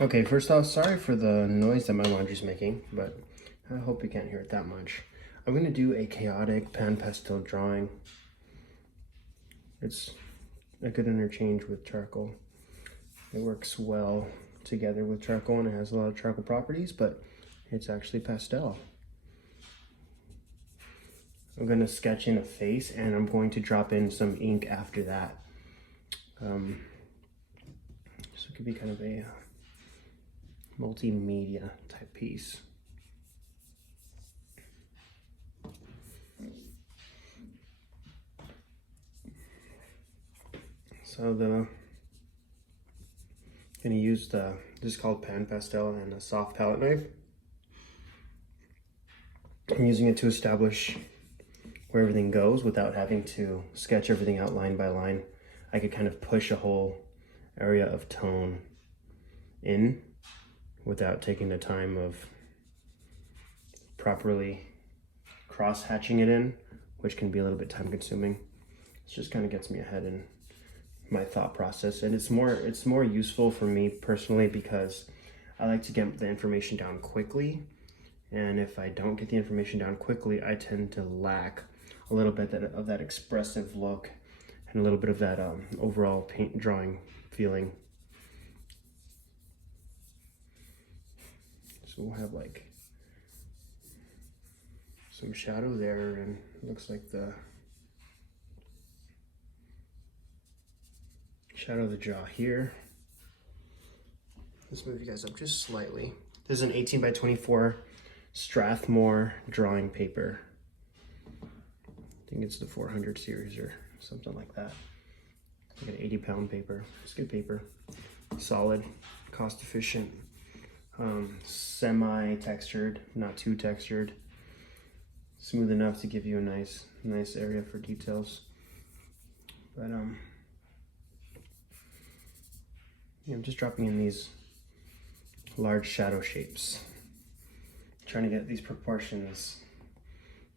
Okay, first off, sorry for the noise that my laundry's making, but I hope you can't hear it that much. I'm gonna do a chaotic pan pastel drawing. It's a good interchange with charcoal. It works well together with charcoal and it has a lot of charcoal properties, but it's actually pastel. I'm gonna sketch in a face and I'm going to drop in some ink after that. So it could be kind of a multimedia type piece. So I'm gonna use this is called pan pastel and a soft palette knife. I'm using it to establish where everything goes without having to sketch everything out line by line. I could kind of push a whole area of tone in without taking the time of properly cross-hatching it in, which can be a little bit time consuming. It just kind of gets me ahead in my thought process, and it's more useful for me personally because I like to get the information down quickly, and if I don't get the information down quickly, I tend to lack a little bit of that expressive look and a little bit of that overall paint drawing feeling. So we'll have like some shadow there, and it looks like the shadow of the jaw here. Let's move you guys up just slightly. This is an 18 by 24 Strathmore drawing paper. I think it's the 400 series or something like that. Like an 80-pound paper. It's good paper. Solid, cost efficient, semi-textured, not too textured. Smooth enough to give you a nice area for details. But yeah, I'm just dropping in these large shadow shapes, trying to get these proportions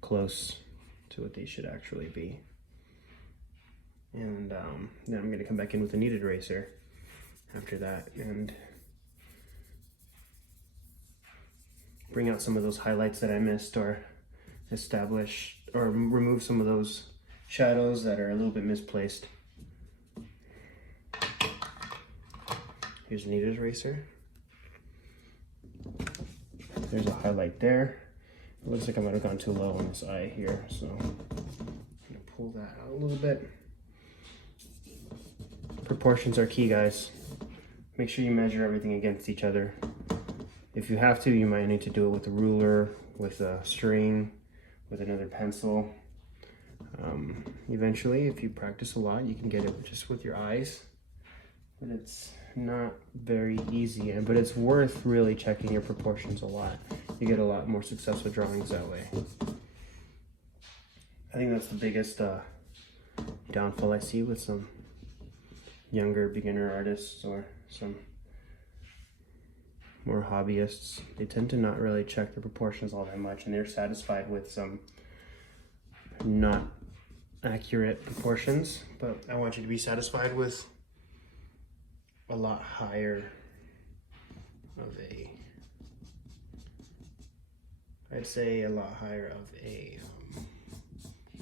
close to what they should actually be. And then I'm going to come back in with a kneaded eraser after that and bring out some of those highlights that I missed, or establish or remove some of those shadows that are a little bit misplaced. Here's a kneaded eraser. There's a highlight there. It looks like I might have gone too low on this eye here, so I'm gonna pull that out a little bit. Proportions are key, guys. Make sure you measure everything against each other. If you have to, you might need to do it with a ruler, with a string, with another pencil. Eventually, if you practice a lot, you can get it just with your eyes. But it's not very easy, but it's worth really checking your proportions a lot. You get a lot more successful drawings that way. I think that's the biggest downfall I see with some younger beginner artists or some more hobbyists. They tend to not really check the proportions all that much, and they're satisfied with some not accurate proportions. But I want you to be satisfied with a lot higher of a, I'd say a lot higher of a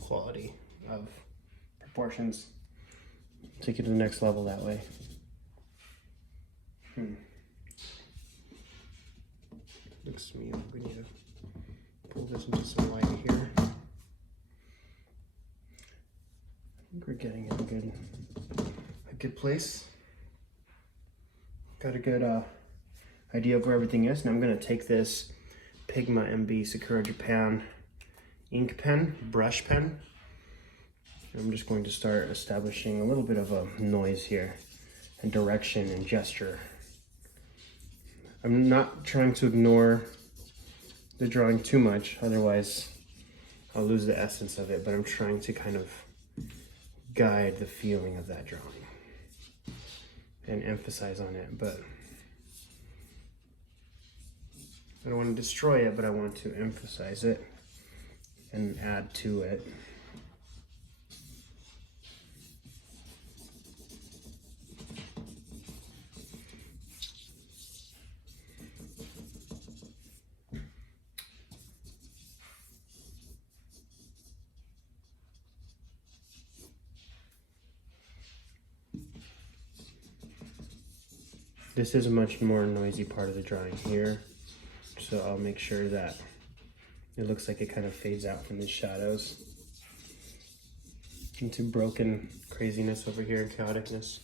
quality of proportions. Take it to the next level that way. Looks to me like we need to pull this into some light here. I think we're getting in a good place. Got a good idea of where everything is. Now I'm gonna take this Pigma MB Sakura Japan ink pen, brush pen. I'm just going to start establishing a little bit of a noise here, and direction and gesture. I'm not trying to ignore the drawing too much, otherwise I'll lose the essence of it, but I'm trying to kind of guide the feeling of that drawing and emphasize on it. But I don't want to destroy it, but I want to emphasize it and add to it. This is a much more noisy part of the drawing here, so I'll make sure that it looks like it kind of fades out from the shadows into broken craziness over here and chaoticness,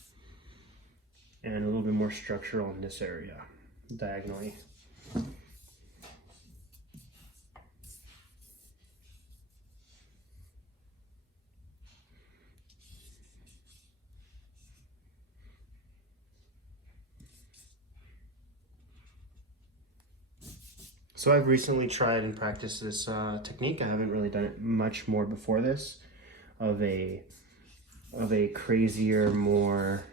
and a little bit more structural in this area, diagonally. So I've recently tried and practiced this technique. I haven't really done it much more before this, of a crazier, more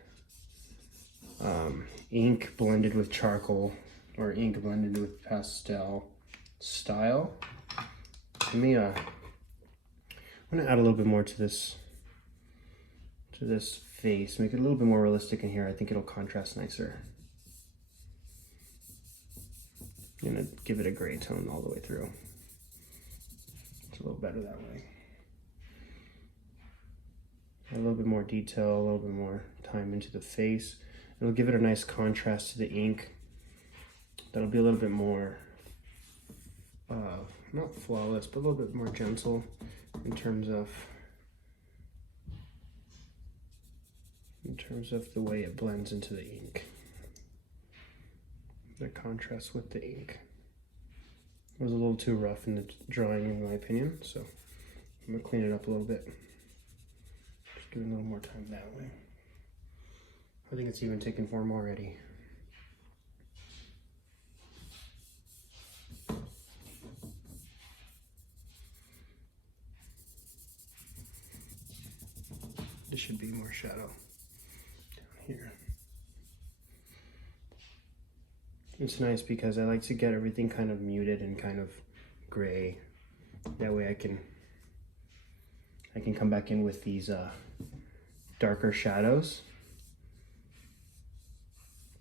ink blended with charcoal or ink blended with pastel style. Let me I'm gonna add a little bit more to this face, make it a little bit more realistic in here. I think it'll contrast nicer. I'm gonna give it a gray tone all the way through. It's a little better that way. A little bit more detail, a little bit more time into the face. It'll give it a nice contrast to the ink. That'll be a little bit more, not flawless, but a little bit more gentle in terms of the way it blends into the ink. The contrast with the ink. It was a little too rough in the drawing, in my opinion, so I'm gonna clean it up a little bit. Just give it a little more time that way. I think it's even taken form already. There should be more shadow down here. It's nice because I like to get everything kind of muted and kind of gray. That way I can come back in with these darker shadows,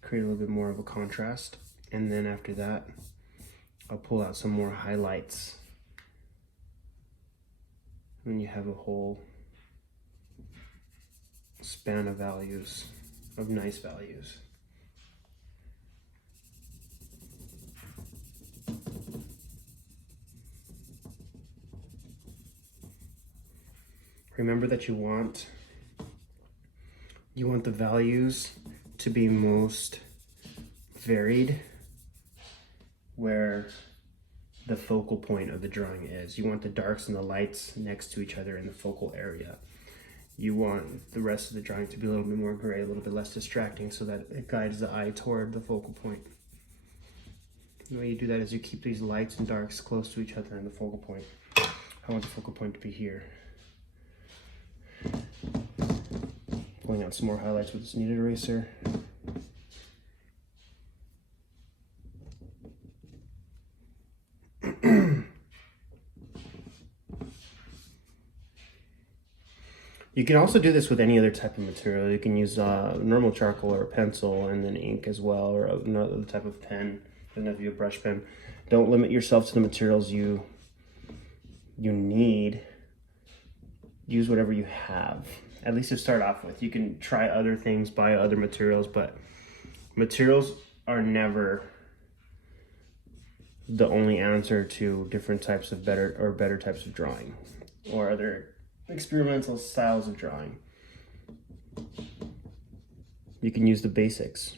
create a little bit more of a contrast, and then after that I'll pull out some more highlights, and you have a whole span of values, of nice values. Remember that you want the values to be most varied where the focal point of the drawing is. You want the darks and the lights next to each other in the focal area. You want the rest of the drawing to be a little bit more gray, a little bit less distracting, so that it guides the eye toward the focal point. The way you do that is you keep these lights and darks close to each other in the focal point. I want the focal point to be here. Pulling out some more highlights with this kneaded eraser. You can also do this with any other type of material. You can use normal charcoal or a pencil, and then ink as well, or another type of pen. Doesn't have to be a brush pen. Don't limit yourself to the materials you need. Use whatever you have, at least to start off with. You can try other things, buy other materials, but materials are never the only answer to different types of better types of drawing or other experimental styles of drawing. You can use the basics.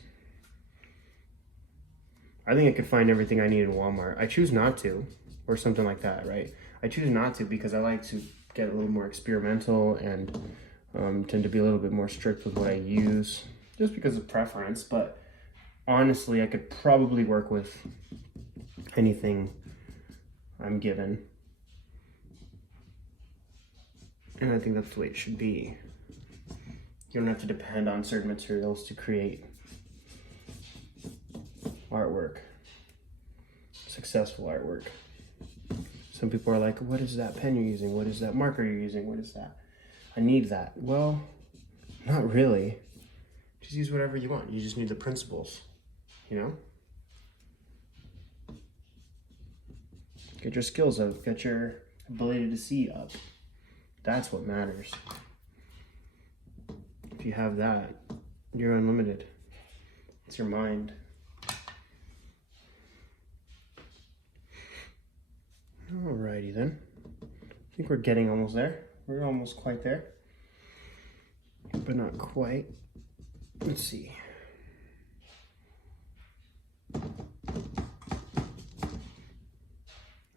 I think I could find everything I need in Walmart. I choose not to, or something like that, right? I choose not to because I like to get a little more experimental and tend to be a little bit more strict with what I use, just because of preference. But honestly, I could probably work with anything I'm given. And I think that's the way it should be. You don't have to depend on certain materials to create artwork, successful artwork. Some people are like, what is that pen you're using? What is that marker you're using? What is that? I need that. Well, not really. Just use whatever you want. You just need the principles, you know? Get your skills up, get your ability to see up. That's what matters. If you have that, you're unlimited. It's your mind. Alrighty then. I think we're getting almost there. We're almost quite there, but not quite. Let's see.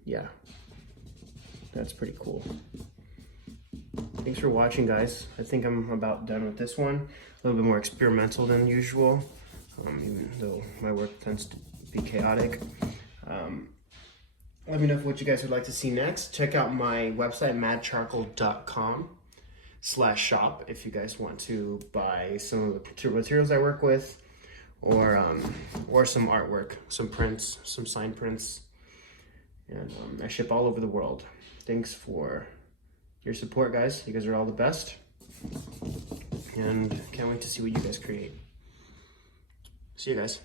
Yeah, that's pretty cool. Thanks for watching, guys. I think I'm about done with this one. A little bit more experimental than usual, even though my work tends to be chaotic. Let me know what you guys would like to see next. Check out my website, madcharcoal.com/shop, if you guys want to buy some of the materials I work with, or some artwork, some prints, some signed prints. And I ship all over the world. Thanks for your support, guys. You guys are all the best. And can't wait to see what you guys create. See you guys.